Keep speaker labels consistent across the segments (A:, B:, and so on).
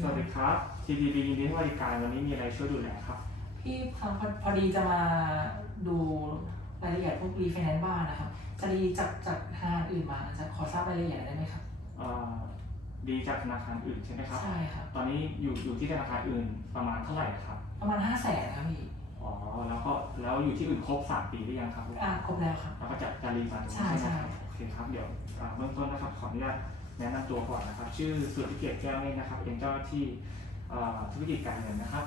A: สวัสดีครับ TDB ยินดีให้บริการวันนี้มีอะไรช่วยดูแลครับ
B: พี่ครับพอพอดีจะมาดูรายละเอียดพวกรีไฟแนนซ์บ้านนะครับ จะดีจากจากธนาคารอื่นมาจะขอทราบรายละเอียดได้ไหมครับ
A: เอ่อ ดีจากธนาคารอื่นใช่ไหมครับ
B: ใช่ครับ
A: ตอนนี้อยู่อยู่ที่ธนาคารอื่นประมาณเท่าไหร่ครับ
B: ประมาณห้าแสนครับพี่
A: อ๋อ แล้วก็แล้วอยู่ที่อื่นครบ3ปีหรือยังครับ
B: อ่าครบแล้วครับ
A: แล้วก็จะจะรีฟัน
B: ใช่
A: ไหมครับ
B: ใช่
A: โอเคครับ เดี๋ยวอ่าเบื้องต้นนะครับขออนุญาต แนะนำตัวก่อนนะครับ ชื่อสุทธิเกียรติแก้วเมฆนะครับ เป็นเจ้าหน้าที่ธุรกิจการเงินนะครับ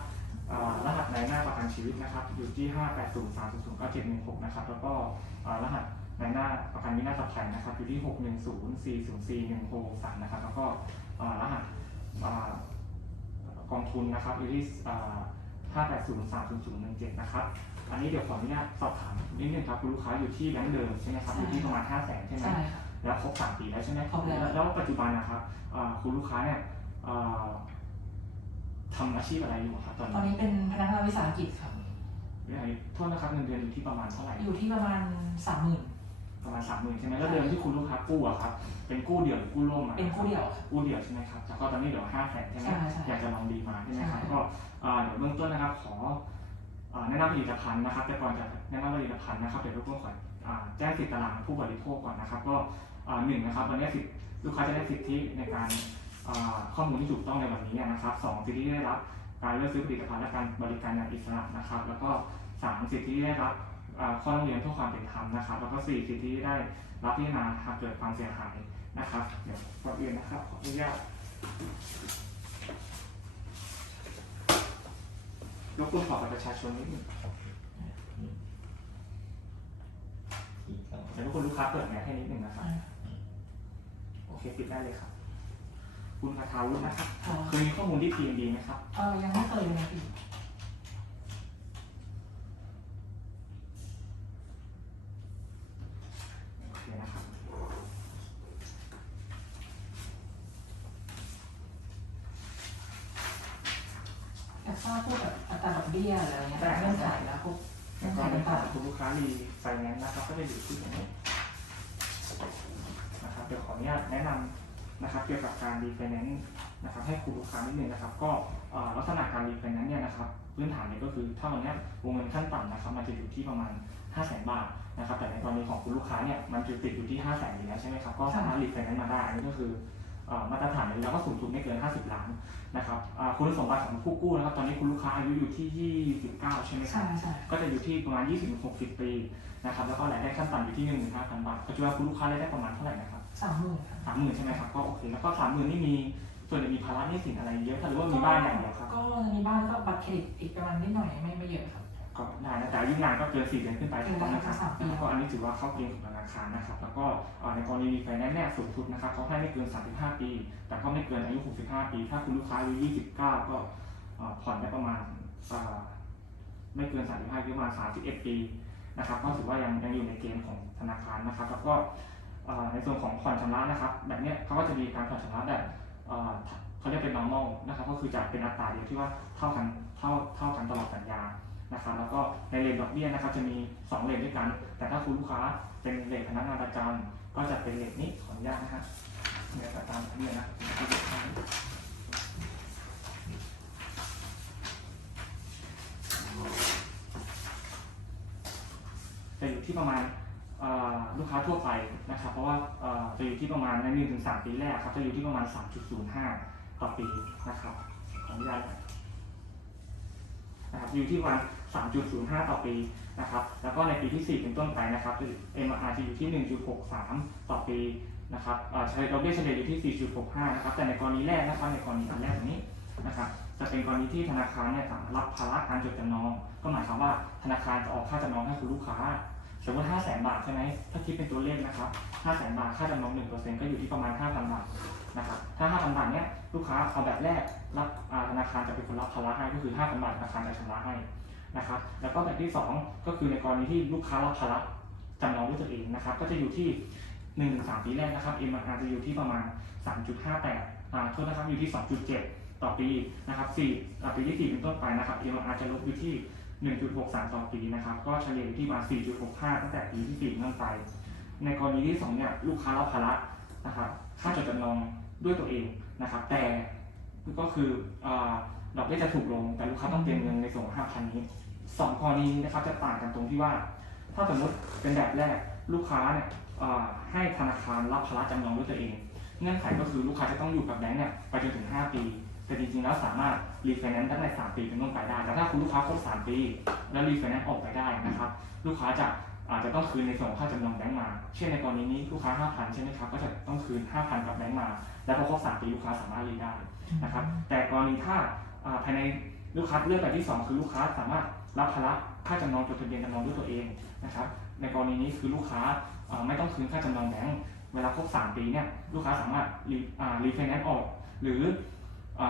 A: รหัสในหน้าประกันชีวิตนะครับ อยู่ที่ 5 8 0 3 0 0 9 7 1 6 นะครับ แล้วก็รหัสในหน้าประกันวินาศภัยนะครับ อยู่ที่ 6 1 0 4 0 4 1 6 3นะครับ แล้วก็รหัสกองทุนนะครับอยู่ที่5 8 0 3 0 0 1 7นะครับ อันนี้เดี๋ยวขออนุญาตสอบถามนิดนึงครับคุณลูกค้าอยู่ที่แบงก์เดิมใช่ไหมครับ อยู่ที่ประมาณ 5 0 0แสนใช่ไหม
B: ใช่ครับ
A: แล้วครบสามปีแล้วใช่ไหม
B: ครบแล้ว
A: แล้วปัจจุบันนะครับอ่าคุณลูกค้าเนี่ยอ่าทำอาชีพอะไรอยู่ครับตอน
B: ตอน
A: นี้
B: นี้เป็นพนักงานวิสาหกิจครับ
A: เรื่องอะไรโทษนะครับเงินเดือนอยู่ที่ประมาณเท่าไหร่
B: อยู่ที่ประมาณสามหมื่น
A: ประมาณสามหมื่นใช่ไหมแล้วเดือนที่คุณลูกค้ากู้อะครับ เป็นกู้เดี่ยวหรือกู้ร่วมอะ
B: เป็นกู้เดี่ยวครับ
A: กู้เดี่ยวใช่ไหมครับแล้วก็ตอนนี้เดี๋ยวห้าแสนใช่ไหม
B: ใช่ใช่
A: อยากจะลองดีมาใช่ไหมครับ
B: ใช่
A: ก็อ่าเดี๋ยวเบื้องต้นนะครับขออ่าแนะนำผลิตภัณฑ์นะครับ แต่ก่อนจะแนะนำผลิตภัณฑ์นะครับเดี๋ยวรบกวนขออ่าแจ้งสิทธิตารางผู้บริโภคก่อนนะครับ ก็อ่า หนึ่งนะครับวันนี้สิทธิลูกค้าจะได้สิทธิในการอ่าข้อมูลที่ถูกต้องในวันนี้นะครับสองสิทธิที่ได้รับการเลือกซื้อผลิตภัณฑ์และการบริการอย่างอิสระนะครับ แล้วก็สามสิทธิที่ได้รับอ่าข้อร้องเรียนเพื่อความเป็นธรรมนะครับ แล้วก็สี่สิทธิที่ได้รับพิจารณาหากเกิดความเสียหายนะครับเดี๋ยวก่อนอื่นนะครับขออนุญาตยกตัวขอบัตรประชาชนนิดหนึงเดี๋ยวทุกคนลูกค้าเปิดแมสให้นิดหนึ่งนะครับโอ เคปิดได้เลยครับ คุณคาทาวุฒินะครับ เคยมีข้อมูลที่ทีมดีไหมครับ
B: เออยังไม่เคยเลยนะพี่
A: โอเคนะครับ
B: อยากทราบพวกแบบอัตราดอกเบี้ยอะไรเงี้ยเงื่อนไขแล้วพวกเงื่
A: แล้
B: อ
A: วน ก็
B: ไข
A: ในส่วน
B: ต่าง
A: ของคุณลูกค้ารีไฟแนนซ์นะครับ ก็จะอยู่ที่ตรงนี้นะครับ เดี๋ยวข ออนุญาตแนะนำนะครับเกี่ยวกับการรีไฟแนนซ์นะครับให้คุณลูกค้านิดนึงนะครับ ก็เอ่อลักษณะการรีไฟแนนซ์เนี่ยนะครับพื้นฐานเนี่ยก็คือถ้าวันเนี้ยวงเงินขั้นต่ำนะครับมันจะอยู่ที่ประมาณ 5 0 0 0 0 0 บาทนะครับแต่ในกรณีของคุณลูกค้าเนี่ยมันจะติดอยู่ที่ 5 0 0 0 0 0อยู่แล้วใช่ไหมครับก็สามารถรีไฟแนนซ์มาได้อันนี้ก็คือเอ่อมาตรฐานเลยแล้วก็สูงสุดไม่เกิน 50 ล้านนะครับอ่าคุณสมบัติของผู้กู้นะครับตอนนี้คุณลูกค้าอายุอยู่ที่ 29 ใช่ไหมครั
B: ใช่
A: บ
B: ใช่
A: ก็จะอยู่ที่ประมาณ 20-60 ปีนะครับแล้วก็รายได้ขั้นต่ำอยู่ที่ 15,000 บาทปัจจุบันคุณลูกค้ารายได้ประมาณเท่าไหร่นะครับ
B: สามหมื่นครับ
A: 30,000ใช่ไหมครับก็โอเคแล้วก็30,000นี่มีส่วนจะมีภาระหนี้สินอะไรเยอะหรือว่ามีบ้านอย่างเดียวครับ
B: ก็จะมีบ้านก็บัตรเครดิตอีกประมาณนิดหน่อยไม่ไม่เยอะครับ
A: ก็ได้นะแต่อายุงานก็เกิน4เดือนขึ้นไปถูกต้องนะครับ
B: เกินสามปี
A: แล้วก็อันนี้ถือว่าเข้าเกณฑ์ของธนาคารนะครับแล้วก็เอ่อในกรณีมีไฟแนนซ์เนี่ยสูงสุดนะครับเขาให้ไม่เกิน 35 ปี แต่ก็ไม่เกินอายุ 65 ปี ถ้าคุณลูกค้าอายุ 29 ก็เอ่อผ่อนได้ประมาณเอ่อไม่เกิน 35ปีประมาณ 31 ปีนะครับก็ถือว่ายังยังอยู่ในเกณฑ์ของธนาคารนะครับ แล้วก็เอ่อ ในส่วนของผ่อนชำระนะครับ แบบนี้เขาก็จะมีการผ่อนชำระแบบเขาเรียกเป็น normal นะครับ ก็คือจะเป็นอัตราเดียวที่ว่าเท่ากันเท่าเท่ากันตลอดสัญญานะครับ แล้วก็ในเลทดอกเบี้ยนะครับ จะมี 2 เลทด้วยกัน แต่ถ้าคุณลูกค้าเป็นเลทพนักงานประจำก็จะเป็นเลทนี้ขออนุญาตนะฮะเดี๋ยวจะตามนี้นะจะอยู่ที่ประมาณ ลูกค้าทั่วไปนะครับ เพราะว่าจะอยู่ที่ประมาณใน1ถึง3ปีแรกครับจะอยู่ที่ประมาณ 3.05 ต่อปีนะครับขออนุญาตนะครับอยู่ที่ประมาณ3.05 ต่อปีนะครับ แล้วก็ในปีที่ 4 เป็นต้นไปนะครับ MR จะอยู่ที่ 1.63 ต่อปีนะครับอ่อใช้ดอกเบี้ยเฉลี่ยอยู่ที่ 4.65 นะครับ แต่ในกรณีแรกนะครับ ในกรณีอันแรกนี้นะครับ จะเป็นกรณีที่ธนาคารเนี่ยสามารถรับภาระการจดจำนอง ก็หมายความว่าธนาคารจะออกค่าจำนองให้คุณลูกค้า สมมติ 5 0 0 0 0 บาทใช่ไหมถ้าคิดเป็นตัวเลขนะครับ 5 0 0 0 0 บาท ค่าจำนอง1%ก็อยู่ที่ประมาณ 5,000 บาทนะครับ ถ้า 5,000 บาทเนี่ยลูกค้าเอาแบบแรกรับธนาคารจะเป็นคนรับภาระให้ก็คือ 5,000 บาทธนาคารจะชำระให้นะครับ แล้วก็แบบที่ 2 ก็คือในกรณีที่ลูกค้ารับภาระจำนองด้วยตัวเองนะครับ ก็จะอยู่ที่1นถึงสปีแรกนะครับ MR จะอยู่ที่ประมาณ 3.58อ่าโทษนะครับอยู่ที่ 2.7 ต่อปีนะครับ4อ่าปีที่4เป็นต้นไปนะครับ MR จะลดอยู่ที่ 1.63 ต่อปีนะครับ ก็เฉลี่ยที่ประมาณ4.65 ตั้งแต่ปีที่4ต้นไป ในกรณีที่ 2 เนี่ย ลูกค้ารับภาระนะครับค่าจดจำนองด้วยตัวเองนะครับ แต่ก็คืออาดอกเบี้ยจะถูกลง แต่ลูกค้าต้องเตรียมเงินในส่วนของ5,000 นี้สองกรณีนี้นะครับจะต่างกันตรงที่ว่า ถ้าสมมติเป็นแบบแรก ลูกค้าเนี่ยให้ธนาคารรับภาระจำนองด้วยตัวเอง เงื่อนไขก็คือลูกค้าจะต้องอยู่กับแบงก์เนี่ยไปจนถึง 5 ปี แต่จริงๆแล้วสามารถรีไฟแนนซ์ได้ใน3ปีเป็นต้นไปได้แต่ถ้าคุณลูกค้าครบ3ปี แล้วรีไฟแนนซ์ออกไปได้นะครับ ลูกค้าจะอาจจะต้องคืนในส่วนของค่าจำนองแบงก์มา เช่นในกรณีนี้ลูกค้า 5,000 ใช่ไหมครับ ก็จะต้องคืน 5,000 กับแบงก์มา แล้วพอครบ3ปีลูกค้าสามารถรีได้นะครับ แต่กรณีถ้าภายในลูกค้าเลือกแบบที่ 2 คือลูกค้าสามารถรับภาระค่าจำนองจดทะเบียนจำนองด้วยตัวเองนะครับ ในกรณีนี้คือลูกค้าไม่ต้องคืนค่าจำนองแบงก์เวลาครบ 3 ปีเนี่ยลูกค้าสามารถรีไฟแนนซ์ออก หรือ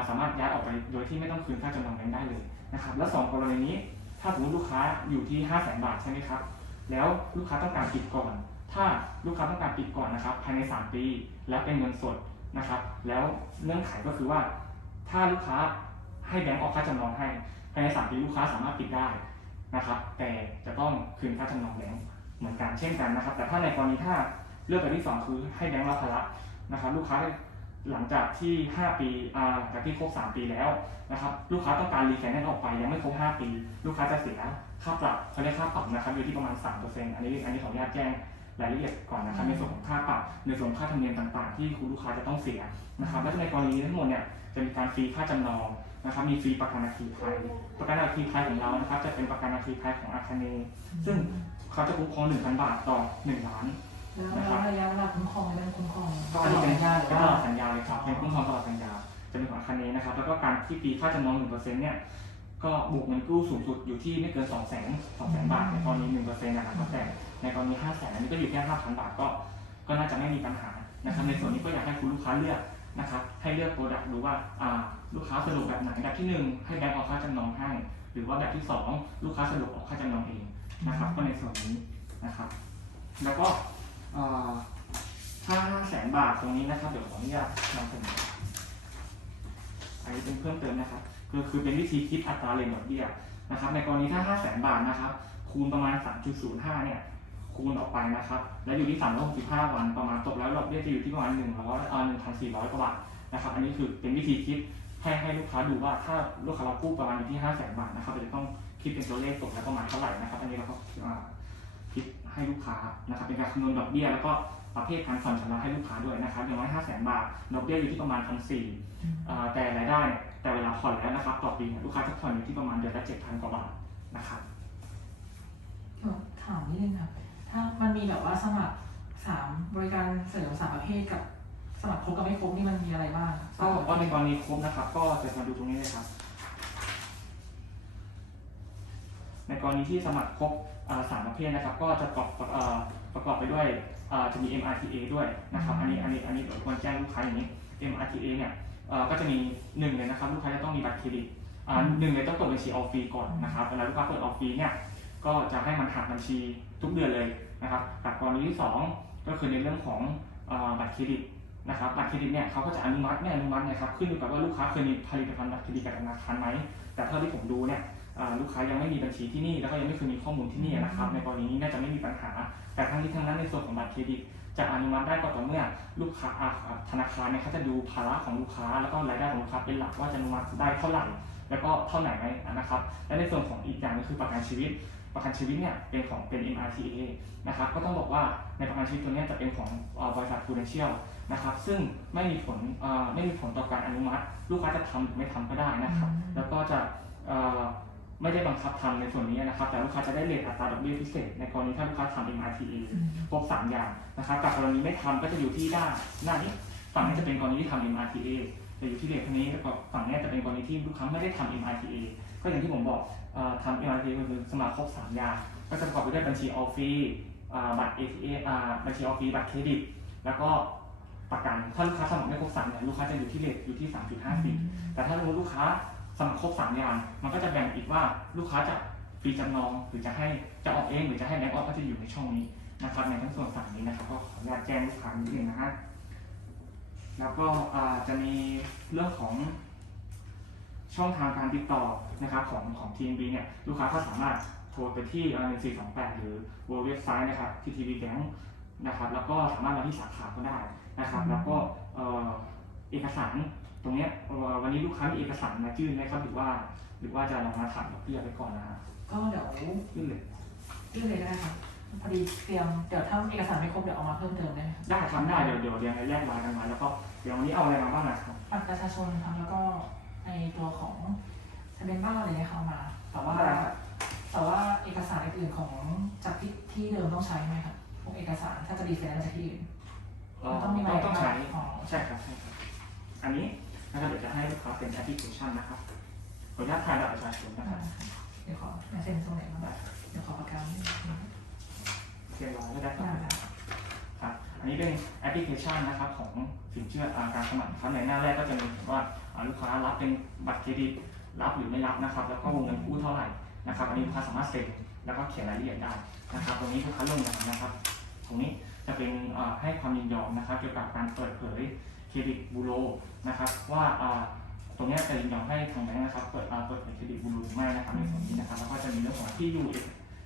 A: สามารถย้ายออกไปโดยที่ไม่ต้องคืนค่าจำนองแบงก์ได้เลยนะครับ และสองกรณีนี้ถ้าสมมติลูกค้าอยู่ที่ 5 0 0 0 0 0บาทใช่ไหมครับ แล้วลูกค้าต้องการปิดก่อน ถ้าลูกค้าต้องการปิดก่อนนะครับ ภายใน 3 ปี แล้วเป็นเงินสดนะครับ แล้วเงื่อนไขก็คือว่า ถ้าลูกค้าให้แบงก์ออกค่าจำนองให้ ภายใน 3 ปีลูกค้าสามารถปิดได้นะครับ แต่จะต้องคืนค่าจำนองแบงก์เหมือนกันเช่นกันนะครับ แต่ถ้าในกรณีถ้าเลือกแบบที่ 2 คือให้แบงก์รับภาระนะครับ ลูกค้า หลังจากที่ 5 ปีอ่าหลังจากที่ครบ 3 ปีแล้วนะครับลูกค้าต้องการรีไฟแนนซ์ออกไปยังไม่ครบ 5 ปี ลูกค้าจะเสียค่าปรับเขาเรียกค่าปรับนะครับอยู่ที่ประมาณ 3%อันนี้อันนี้ขออนุญาตแจ้งรายละเอียดก่อนนะครับในส่วนของค่าปรับในส่วนของค่าธรรมเนียมต่างๆ ที่คุณลูกค้าจะต้องเสียนะครับและในกรณีทั้งหมดเนี่ยจะมีการฟรีค่าจำนองนะครับมีฟรีประกันอัคคีภัยประกันอัคคีภัยของเรานะครับจะเป็นประกันอัคคีภัยของอาคาเนย์ซึ่งเขาจะคุ้มครอง1,000 บาทต่อ 1 ล้าน
B: แล้วระยะเวลาคุ้มครองเป็นคุ้มครอง
A: ก็
B: ต
A: อัน
B: ล
A: นี้เป็น
B: ระยะ
A: เป็น
B: หรือ
A: ตล
B: ว่า
A: อดสัญญาเลยครับเป็นคุ้มครองตลอดสัญญาจะเป็นของคาเนย์นะครับ แล้วก็การที่ฟรีค่าจำนอง1%เซ็นต์เนี่ยก็บวกเงินกู้สูงสุดอยู่ที่ไม่เกิน2 0 0 0 0 0 2 0 0 0บาทในกรณี1%นะครับแต่ในกรณี5 0 0 0 0 0อันนี้ก็อยู่แค่5,000บาทก็ ก็น่าจะไม่มีปัญหานะครับ ในส่วนนี้ก็อยากให้คุณลูกค้าเลือกนะครับ ให้เลือกโปรดักต์ดูว่าอ่าลูกค้าสะดวกแบบไหนแบบที่1ให้แบงก์ออกค่าจำนองให้ หรือว่าแบบที่2ลูกค้าสะดวกออกค่าจำนองเองนะครับ ก็ในส่วนนี้นะครับ แล้วก็ อ่าถ้า5แสนบาทตรงนี้นะครับ เดี๋ยวขออนุญาตนำเสนออันนี้เป็นเพิ่มเติมนะครับคือคือเป็นวิธีคิดอัตราเรทดอกเบี้ยนะครับ ในกรณีถ้า5 0 0แสนบาทนะครับ คูณประมาณ 3.05 เนี่ย คูณออกไปนะครับ แล้วอยู่ที่365 วัน ประมาณตกแล้วดอกเบี้ยจะอยู่ที่ประมาณ100เอ่อ1,400 กว่าบาทนะครับ อันนี้คือเป็นวิธีคิดให้ให้ลูกค้าดูว่าถ้าลูกค้าเรากู้ประมาณอยู่ที่ 5 0 0แสนบาทนะครับเราจะต้องคิดเป็นตัวเลขตกแล้วประมาณเท่าไหร่นะครับ อันนี้เราก็อ่า คิดให้ลูกค้านะครับเป็นการคำนวณดอกเบี้ยแล้วก็ประเภทการผ่อนชำระให้ลูกค้าด้วยนะครับอย่างน้อย5 0 0แสนบาทดอกเบี้ยอยู่ที่ประมาณ1,400อ่าแต่รายได้เนี่ยแต่เวลาผ่อนแล้วนะครับต่อปีเนี่ยลูกค้าจะผ่อนอยู่ที่ประมาณเดือนละ7,000กว่าบาทนะครับ
B: ถามนิดนึงครับถ้ามันมีแบบว่าสมัครสามบริการเสริมสามประเภทกับสมัครครบกับไม่ครบนี่มันมีอะไรบ้าง
A: ก็ก็ในกรณีครบนะครับ ก็จะมาดูตรงนี้เลยครับ ในกรณีที่สมัครครบอ่าสามประเภทนะครับ ก็จะประกอบเอ่อประกอบไปด้วยอ่าจะมี MRTA ด้วยนะครับ อันนี้อันนี้อันนี้ควรแจ้งลูกค้าอย่างนี้ MRTA เนี่ยเอ่อก็จะมีหนึ่งเลยนะครับลูกค้าจะต้องมีบัตรเครดิตอ่าหนึ่งเลยต้องเปิดบัญชีออฟฟรีก่อนนะครับเวลาลูกค้าเปิดออฟฟรีเนี่ยก็จะให้มันหักบัญชีทุกเดือนเลยนะครับกับกรณีที่สองก็คือในเรื่องของอ่าบัตรเครดิตนะครับบัตรเครดิตเนี่ยเขาก็จะอนุมัติไม่อนุมัตินะครับขึ้นอยู่กับว่าลูกค้าเคยมีผลิตภัณฑ์บัตรเครดิตกับธนาคารไหมแต่เท่าที่ผมดูเนี่ยอ่า ลูกค้ายังไม่มีบัญชีที่นี่ แล้วก็ยังไม่เคยมีข้อมูลที่นี่นะครับ ในกรณีนี้น่าจะไม่มีปัญหา แต่ทั้งนี้ทั้งนั้นในส่วนของบัตรเครดิตจะอนุมัติได้ก็ต่อเมื่อลูกค้าอ่าธนาคารเนี่ยเขาจะดูภาระของลูกค้า แล้วก็รายได้ของลูกค้าเป็นหลักว่าจะอนุมัติได้เท่าไหร่ แล้วก็เท่าไหร่ไหมนะครับ และในส่วนของอีกอย่างหนึงคือประกันชีวิตประกันชีวิตเนี่ยเป็นของเป็น MRTA นะครับก็ต้องบอกว่าในประกันชีวิตตัวเนี้ยจะเป็นของเอ่อบริษัท Prudential นะครับซึ่งไม่มีผลเอ่อไม่มีผลต่อการอนุมัติ ลูกค้าจะทำหรือไม่ทำก็ได้นะครับ แล้วก็จะเอ่อ ไม่ได้บังคับทำในส่วนนี้นะครับ แต่ลูกค้าจะได้เลทอัตราดอกเบี้ยพิเศษ ในกรณีถ้าลูกค้าทำ MRTA
B: อืม
A: ครบสามอย่างนะครับกับกรณีไม่ทำก็จะอยู่ที่ด้านหน้านี้ฝั่งนี้จะเป็นกรณีที่ทำ MRTA จะอยู่ที่เลทเท่นี้แล้วก็ฝั่งนี้จะเป็นกรณีที่ลูกค้าไม่ได้ทำ MRTA ก็อย่างที่ผมบอกทำ MRTA ก็คือสมัครครบสามอย่างก็จะประกอบไปด้วยบัญชีออฟฟีบัตร ATA อ่าบัญชีออฟฟีบัตรเครดิต แล้วก็ประกันถ้าลูกค้าสมัครไม่ครบสามเนี่ยลูกค้าจะอยู่ที่เลทอยู่ที่ 3.54 แต่ถ้ามมติลูกค้า สมัครครบสามอย่าง มันก็จะแบ่งอีกว่าลูกค้าจะฟรีจำนองหรือจะให้จะออกเองหรือจะให้แบงก์ออกก็จะอยู่ในช่องนี้นะครับในทั้งส่วนสามนี้นะครับก็ขออนุญาตแจ้งลูกค้านิดนึงนะฮะแล้วก็จะมีเรื่องของช่องทางการติดต่อนะครับของของ TMB เนี่ยลูกค้าก็สามารถโทรไปที่1428 หรือเว็บไซต์นะครับที่ TB Bank นะครับแล้วก็สามารถมาที่สาขาก็ได้นะครับ แล้วก็เอกสาร รงเนี้ยเอ่อวันนี้ลูกค้ามีเอกสารมายื่นไหมครับหรือว่า หรือว่าจะลองมาถามดอกเบี้ยไปก่อนนะฮะ
B: ก็เดี๋ยว
A: ยื่นเลย
B: ยื่นเลยก็ได้ครับพอดีเตรียมเดี๋ยวถ้าเอกสารไม่ครบเดี๋ยวเอามาเพิ่มเติมได้ไหมครับ
A: ได้ครับได้เดี๋ยวเดี๋ยวเรียงแยกรายกันมาแล้วก็เดี๋ยววันนี้เอาอะไรมาบ้างนะครับ
B: บัตรประชาชนครับแล้วก็ในตัวของทะเบียนบ้านอะไรเนี่ยเขาเอามา แต่ว่า
A: ได้ครับ
B: แต่ว่าเอกสารอื่นๆของจากที่ที่เดิมต้องใช้ไหมครับพวกเอกสารถ้าจะดีไซน์มาจากที่อื่น
A: เอ่อ
B: ต้องมีใบ
A: ต้องต้องใช้
B: ของ
A: ใช่ครับใช่ครับ อันนี้ นะครับเดี๋ยวจะให้ลูกค้าเป็นแอปพลิเคชันนะครับขออนุญาตถ่ายบัตรประชาชนนะครับ
B: เดี๋ยวขอแม่เซ็นตรงไหนบ้าง
A: ได้
B: เดี๋ยวขอประกันนิดนึง
A: เรียบร้อยแล้วได้ค
B: ได้
A: รับ
B: ครับ
A: ครับ อันนี้เป็นแอปพลิเคชันนะครับของสินเชื่ออ่าการสมัครนะครับในหน้าแรกก็จะมีว่าอ่าลูกค้ารับเป็นบัตรเครดิตรับหรือไม่รับนะครับ แล้วก็วงเงินกู้เท่าไหร่นะครับ อันนี้ลูกค้าสามารถเซ็นแล้วก็เขียนรายละเอียดได้นะครับ ตรงนี้ลูกค้าลงอย่างนะครับ ตรงนี้จะเป็นอ่าให้ความยินยอมนะครับ เกี่ยวกับการเปิดเผย เครดิตบูโรนะครับว่าตรงนี้จะยินยอมให้ทางแบงค์นะครับเปิดเปิดเครดิตบูโรหรือไม่นะครับในส่วนนี้นะครับแล้วก็จะมีเรื่องของที่อยู่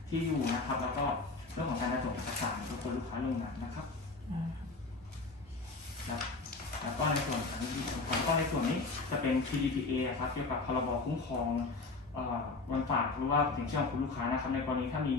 A: ที่อยู่นะครับ แล้วก็เรื่องของการส่งเอกสารตัวนลูกค้าลงนามนะครับแล้วก็ในส่วนของแล้วก็ในส่วนนี้จะเป็น PDPA ครับเกี่ยวกับพรบคุ้มครองวันฝากหรือว่าสินเชื่อของคุณลูกค้านะครับในกรณีถ้ามี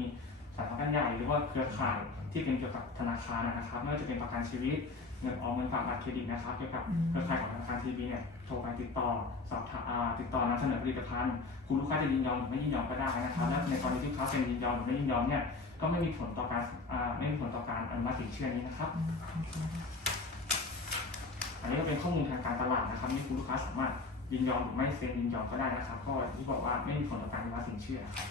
A: สายประกันใหญ่หรือว่าเครือข่ายที่เป็นเกี่ยวกับธนาคารนะครับไม่ว่าจะเป็นประกันชีวิต เงินออมเงินฝากบัตรเครดิตนะครับเกี่ยวกับเครือข่ายของธนาคารทีบีเนี่ยโทรไปติดต่อสอบถามอ่าติดต่อนำเสนอผลิตภัณฑ์คุณลูกค้าจะยินยอมหรือไม่ยินยอมก็ได้นะครับและในกรณีที่ลูกค้าเป็นยินยอมหรือไม่ยินยอมเนี่ยก็ไม่มีผลต่อการอ่าไม่มีผลต่อการอนุมัติสินเชื่อนี้นะครับ
B: อืมโอเค
A: อันนี้ก็เป็นข้อมูลทางการตลาดนะครับที่คุณลูกค้าสามารถยินยอมหรือไม่เซ็นยินยอมก็ได้นะครับก็อย่างที่บอกว่าไม่มีผลต่อการอนุมัติสินเชื่อครับ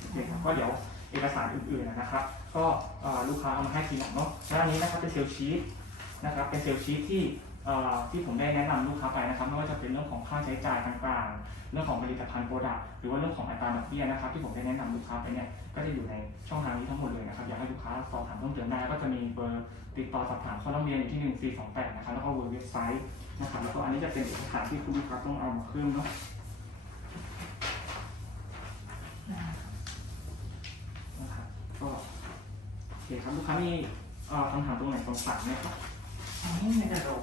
A: โอเคครับก็เดี๋ยว เอกสารอื่นๆนะครับ ก็ลูกค้าเอามาให้ทีหลังเนาะแล้วอันนี้นะครับเป็นเซลชีตนะครับเป็นเซลชีตที่ที่ผมได้แนะนำลูกค้าไปนะครับไม่ว่าจะเป็นเรื่องของค่าใช้จ่ายต่างๆ เรื่องของผลิตภัณฑ์โปรดักต์หรือว่าเรื่องของอัตราดอกเบี้ยนะครับ ที่ผมได้แนะนำลูกค้าไปเนี่ยก็จะอยู่ในช่องทางนี้ทั้งหมดเลยนะครับอยากให้ลูกค้าสอบถามเพิ่มเติมได้ก็จะมีเบอร์ติดต่อสอบถามข้อร้องเรียนอยู่ที่ 1428 นะครับแล้วก็เว็บไซต์นะครับแล้วก็อันนี้จะเป็นเอกสารที่คุณลูกค้าต้องเอามาเพิ่มเนาะ
B: ได้ครับ
A: นะครับ ก็โอเคครับลูกค้ามีเอ่อคำถามตรงไหนสงสัยไหมครับ
B: อันนี้เดี๋ยวเรา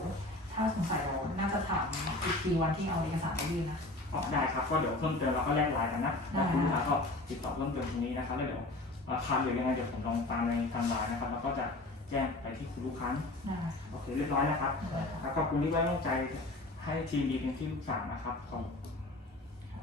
B: ถ้าสงสัยเราน่าจะถามอีกทีวันที่เอาเอกสารไปยื่นนะ
A: ออกได้ครับก็เดี๋ยวเพิ่มเติมเราก็แลกไลน์กันนะ
B: ได้
A: แล้วคุณลูกค้าก็ติดต่อเพิ่มเติมตรงนี้นะครับแล้วเดี๋ยวเอ่อขาดหรือยังไงเดี๋ยวผมลองตามในทางไลน์นะครับแล้วก็จะแจ้งไปที่คุณลูกค้า
B: ได้ครับ
A: โอเคเรียบร้อยนะครับ
B: ได้ครับ
A: ครับขอบคุณที่ไว้วางใจให้ทีมดีเป็นที่ลูกสาวนะครับขอบ